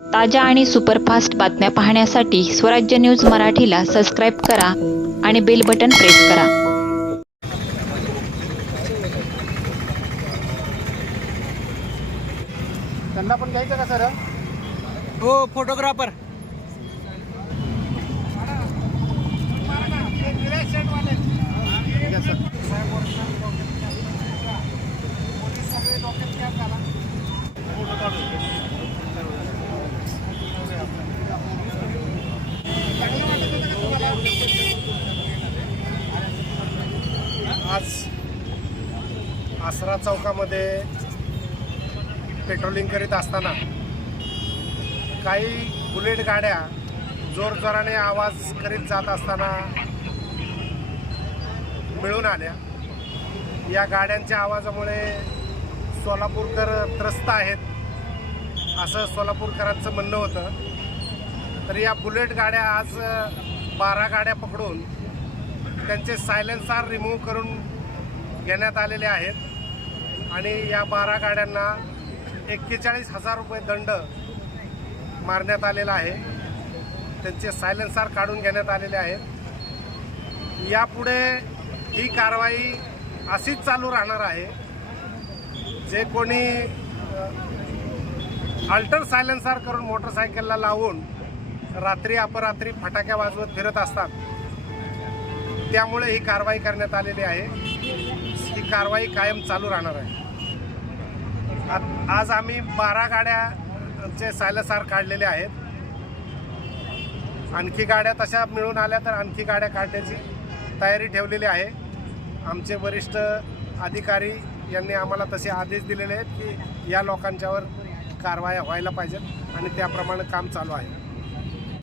ताज्या आणि सुपरफास्ट बातम्या पाहण्यासाठी स्वराज्य न्यूज मराठीला सबस्क्राईब करा आणि बेल बटन प्रेस करा. त्यांना पण घ्यायचं का सर? हो फोटोग्राफर. आसरा चौकामध्ये पेट्रोलिंग करीत असताना काही बुलेट गाड्या जोरजोराने आवाज करीत जात असताना मिळून आल्या. या गाड्यांच्या आवाजामुळे सोलापूरकर त्रस्त आहेत असं सोलापूरकरांचं म्हणणं होतं. तर या बुलेट गाड्या आज बारा गाड्या पकडून त्यांचे सायलेन्सार रिमूव्ह करून घेण्यात आलेले आहेत. आणि या बारा गाड्यांना एक्केचाळीस हजार रुपये दंड मारण्यात आलेला आहे. त्यांचे सायलेन्सर काढून घेण्यात आलेले आहेत. यापुढे ही कारवाई अशीच चालू राहणार आहे. जे कोणी अल्टर सायलेन्सर करून मोटरसायकलला लावून रात्री अपरात्री फटाक्या वाजवत फिरत असतात त्यामुळे ही कारवाई करण्यात आलेली आहे. ही कारवाई कायम चालू राहणार आहे. आ- आज आम्ही बारा गाड्याचे सायलसार काढलेले आहेत. आणखी गाड्या तशा मिळून आल्या तर आणखी गाड्या काढण्याची तयारी ठेवलेली आहे. आमचे वरिष्ठ अधिकारी यांनी आम्हाला तसे आदेश दिलेले आहेत की या लोकांच्यावर कारवाया व्हायला पाहिजेत आणि त्याप्रमाणे काम चालू आहे.